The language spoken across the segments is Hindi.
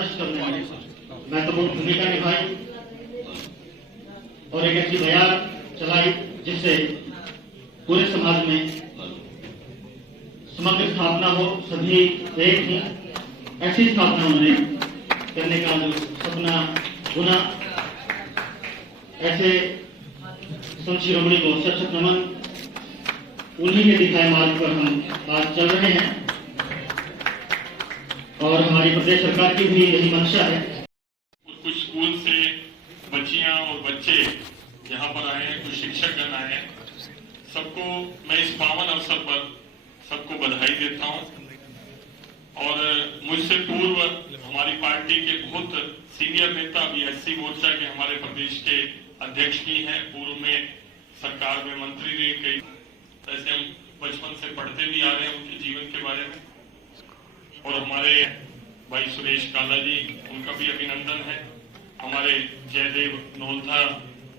नष्ट करने में महत्वपूर्ण भूमिका निभाई और एक ऐसी बयान चलाई जिससे पूरे समाज में समग्र स्थापना हो, सभी एक ही ऐसी स्थापना उन्होंने करने का जो सपना बुना, ऐसे संत शिरोमणि को सशक्त नमन। उन्हीं के दिखाए मार्ग पर हम आज चल रहे हैं और हमारी प्रदेश सरकार की भी यही मंशा है। कुछ स्कूल से बच्चियां और बच्चे यहाँ पर आए हैं, कुछ शिक्षकगण आए हैं। सबको मैं इस पावन अवसर पर सबको बधाई देता हूँ। और मुझसे पूर्व हमारी पार्टी के बहुत सीनियर नेता भी एससी मोर्चा के हमारे प्रदेश के अध्यक्ष भी हैं, पूर्व में सरकार में मंत्री रहे कई, ऐसे हम बचपन से पढ़ते भी आ रहे हैं उनके जीवन के बारे में। और हमारे भाई सुरेश काला जी, उनका भी अभिनंदन है। हमारे जयदेव नोलथा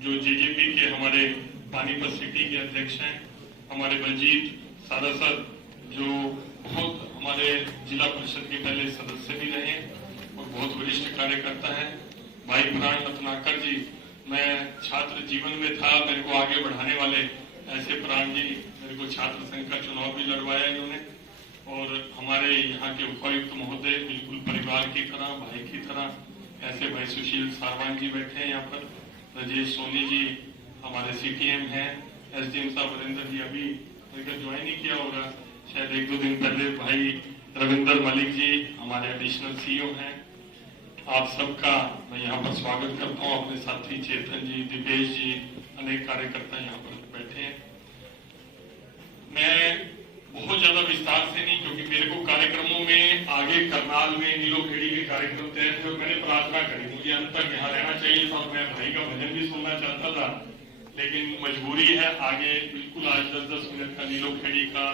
जो जेजेपी के हमारे पानीपत सिटी के अध्यक्ष हैं, हमारे बलजीत सारा सर जो बहुत हमारे जिला परिषद के पहले सदस्य भी रहे और बहुत वरिष्ठ कार्यकर्ता हैं। भाई प्राण रत्नाकर जी, मैं छात्र जीवन में था, मेरे को आगे बढ़ाने वाले ऐसे प्राण जी, मेरे को छात्र संघ का चुनाव भी लड़वाया इन्होंने। और हमारे यहाँ के उपायुक्त महोदय बिल्कुल परिवार की तरह, भाई की तरह, ऐसे भाई सुशील सारवान जी बैठे हैं यहाँ पर, राजेश सोनी जी हमारे सीटीएम हैं, एसडीएम साहब वरिंदर जी अभी ज्वाइन ही किया होगा शायद 1-2 दिन पहले, भाई रविंदर मलिक जी हमारे एडिशनल सीईओ हैं। आप सबका मैं यहाँ पर स्वागत करता हूँ। अपने साथी चेतन जी, दिपेश जी, अनेक कार्यकर्ता यहाँ पर बैठे हैं। मैं बहुत ज्यादा विस्तार से नहीं, क्योंकि मेरे को कार्यक्रमों में आगे करनाल में नीलोखेड़ी के कार्यक्रम थे, जो मैंने प्रार्थना करी मुझे अंत तक यहाँ रहना चाहिए था। मैं भाई का भजन भी सुनना चाहता था, लेकिन मजबूरी है। आगे बिल्कुल आज 10-10 मिनट का नीलोखेड़ी का,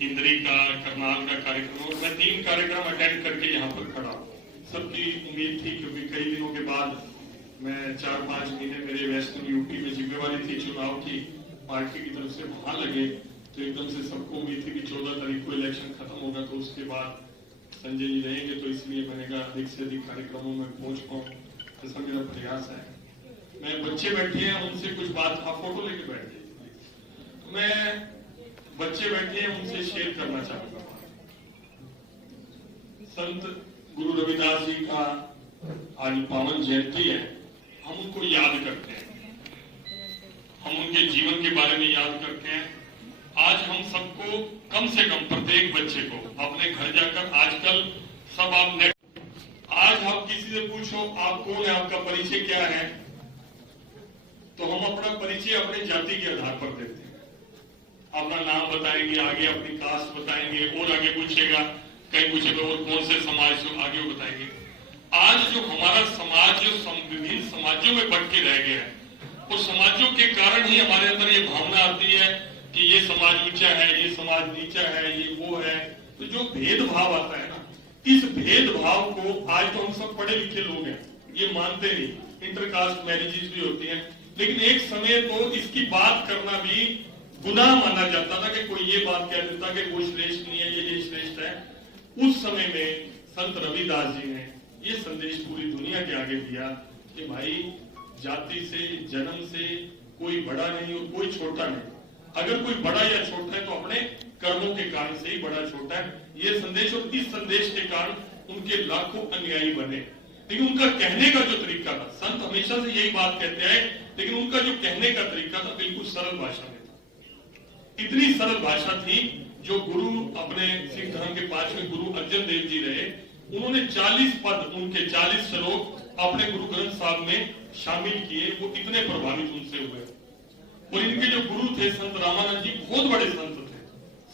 इंद्री का, करनाल का कार्यक्रम, और मैं 3 कार्यक्रम अटेंड करके यहाँ पर खड़ा हूँ। सबकी उम्मीद थी, क्योंकि कई दिनों के बाद मैं 4-5 महीने मेरे वेस्टर्न यूपी में जिम्मेवारी थी चुनाव की, पार्टी की तरफ से वहां लगे, तो एकदम से सबको उम्मीद थी कि 14 तारीख को इलेक्शन खत्म होगा तो उसके बाद संजय जी रहेंगे, तो इसलिए मैंने कहा अधिक से अधिक कार्यक्रमों में पहुंच पाऊं, ऐसा मेरा प्रयास है। मैं बच्चे बैठे हैं उनसे कुछ बात, आप फोटो लेके बैठ गए, तो मैं बच्चे बैठे हैं उनसे शेयर करना चाहूंगा। संत गुरु रविदास जी का आज पावन जयंती है, हम उनको याद करते हैं, हम उनके जीवन के बारे में याद करते हैं। आज हम सबको कम से कम प्रत्येक बच्चे को अपने घर जाकर, आजकल सब आप नेट, आज आप किसी से पूछो आप कौन है, आपका परिचय क्या है, तो हम अपना परिचय अपनी जाति के आधार पर देते हैं। अपना नाम बताएंगे, आगे अपनी कास्ट बताएंगे, और आगे पूछेगा, कहीं पूछेगा और कौन से समाज से, आगे वो बताएंगे। आज जो हमारा समाज जो विभिन्न समाजों में बंट के रह गया है, उस समाजों के कारण ही हमारे अंदर ये भावना आती है कि ये समाज ऊंचा है, ये समाज नीचा है, ये वो है। तो जो भेदभाव आता है ना, इस भेदभाव को आज तो हम सब पढ़े लिखे लोग हैं, ये मानते नहीं, इंटरकास्ट मैरिजेस भी होती हैं, लेकिन एक समय तो इसकी बात करना भी गुनाह माना जाता था कि कोई ये बात कह देता कि कोई श्रेष्ठ नहीं है, ये श्रेष्ठ है। उस समय में संत रविदास जी ने ये संदेश पूरी दुनिया के आगे दिया कि भाई जाति से, जन्म से कोई बड़ा नहीं और कोई छोटा नहीं। अगर कोई बड़ा या छोटा है तो अपने कर्मों के कारण से ही बड़ा छोटा है, ये संदेश। और इस संदेश के कारण उनके लाखों अनुयायी बने। लेकिन उनका कहने का जो तरीका था, संत हमेशा से यही बात कहते हैं, लेकिन उनका जो कहने का तरीका था बिल्कुल सरल भाषा में था। इतनी सरल भाषा थी, जो गुरु अपने सिख धर्म के 5वें गुरु अर्जन देव जी रहे, उन्होंने 40 पद, उनके 40 श्लोक अपने गुरु ग्रंथ साहब में शामिल किए। वो इतने प्रभावित उनसे हुए। और इनके जो गुरु थे संत रामानंद जी, बहुत बड़े संत थे,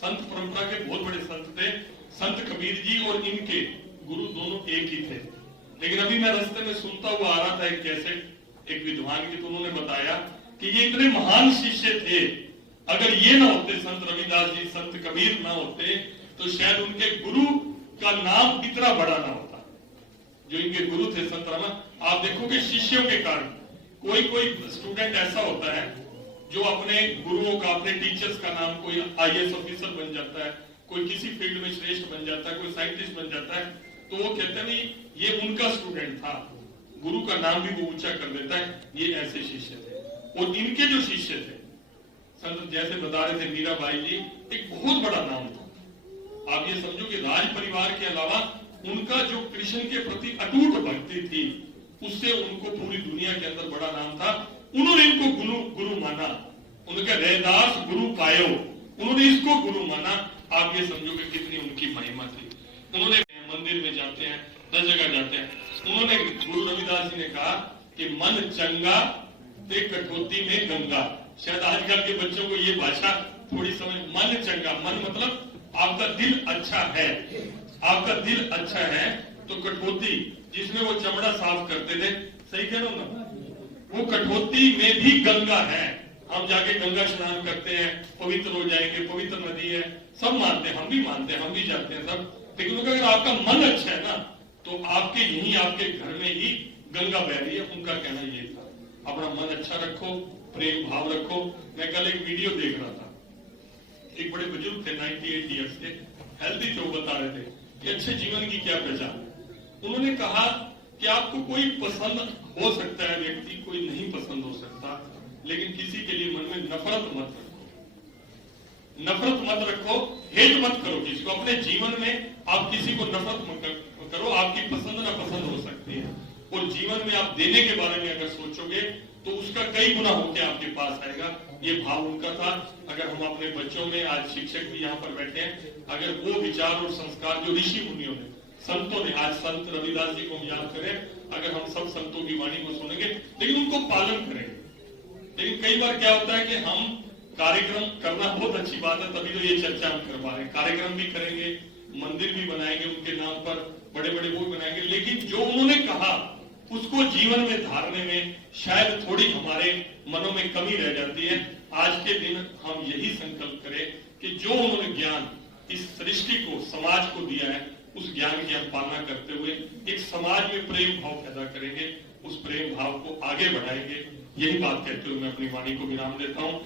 संत परंपरा के बहुत बड़े संत थे। संत कबीर जी और इनके गुरु दोनों एक ही थे। लेकिन अभी मैं रास्ते में सुनता हुआ आ रहा था एक कैसेट, एक विद्वान की, तो उन्होंने बताया कि ये इतने महान शिष्य थे, अगर ये ना होते संत रविदास जी, संत कबीर ना होते, तो शायद उनके गुरु का नाम इतना बड़ा ना होता। जो इनके गुरु थे संत रामा, आप देखोगे शिष्यों के कारण कोई स्टूडेंट ऐसा होता है जो अपने गुरुओं का, अपने टीचर्स का नाम, कोई आईएएस ऑफिसर बन जाता है, कोई किसी फील्ड में श्रेष्ठ बन जाता है, कोई साइंटिस्ट बन जाता है, तो वो कहते हैं नहीं ये उनका स्टूडेंट था, गुरु का नाम भी वो ऊंचा कर देता है, ये ऐसे शिष्य थे। और इनके जो शिष्य थे, संत जैसे बता रहे थे मीराबाई जी, एक बहुत बड़ा नाम था। आप ये समझो कि राज परिवार के अलावा उनका जो कृष्ण के प्रति अटूट भक्ति थी, उससे उनको पूरी दुनिया के अंदर बड़ा नाम था। उन्होंने इनको गुरु माना, उनके रैदास गुरु पायो, उन्होंने इसको गुरु माना। आप ये समझो कि कितनी उनकी महिमा थी। उन्होंने मंदिर में जाते हैं, 10 जगह जाते हैं, उन्होंने गुरु रविदास जी ने कहा कि मन चंगा ते कठौती में गंगा। शायद आजकल के बच्चों को ये भाषा थोड़ी समझ, मन चंगा, मन मतलब आपका दिल अच्छा है, आपका दिल अच्छा है, तो कठौती जिसमें वो चमड़ा साफ करते थे, सही कह रहा हूं ना, वो कठौती में भी गंगा है। हम जाके गंगा स्नान करते हैं, पवित्र हो जाएंगे, पवित्र नदी है, सब मानते हैं, हम भी मानते हैं, हम भी जाते हैं सब। लेकिन अगर आपका मन अच्छा है ना, तो आपके यही आपके घर में ही गंगा बह रही है। उनका कहना ये था, अपना मन अच्छा रखो, प्रेम भाव रखो। मैं कल एक वीडियो देख रहा था, एक बड़े बुजुर्ग थे 98 ईयर्स के, हेल्थी थे, वो बता रहे थे कि अच्छे जीवन की क्या पहचान है। उन्होंने कहा कि आपको कोई पसंद हो सकता है व्यक्ति, कोई नहीं पसंद हो सकता, लेकिन किसी के लिए मन में नफरत मत रखो, नफरत मत रखो, हेट मत करो किसी को। अपने जीवन में आप किसी को नफरत मत करो, आपकी पसंद ना पसंद हो सकती है, और जीवन में आप देने के बारे में अगर सोचोगे तो उसका कई गुना होकर आपके पास आएगा। ये भाव उनका था। अगर हम अपने बच्चों में, आज शिक्षक भी यहाँ पर बैठे हैं, अगर वो विचार और संस्कार जो ऋषि मुनियों ने, संतों ने, आज संत रविदास जी को हम याद करें, अगर हम सब संतों की वाणी को सुनेंगे लेकिन उनको पालन करेंगे। लेकिन कई बार क्या होता है कि हम कार्यक्रम करना बहुत अच्छी बात है, तभी तो ये चर्चा हम कर पा रहे हैं, कार्यक्रम भी करेंगे, मंदिर भी बनाएंगे उनके नाम पर, बड़े बड़े वो बनाएंगे, लेकिन जो उन्होंने कहा उसको जीवन में धारने में शायद थोड़ी हमारे मनों में कमी रह जाती है। आज के दिन हम यही संकल्प करें कि जो उन्होंने ज्ञान इस सृष्टि को, समाज को दिया है, उस ज्ञान की हम पालना करते हुए एक समाज में प्रेम भाव पैदा करेंगे, उस प्रेम भाव को आगे बढ़ाएंगे। यही बात कहते हुए मैं अपनी वाणी को विराम देता हूँ।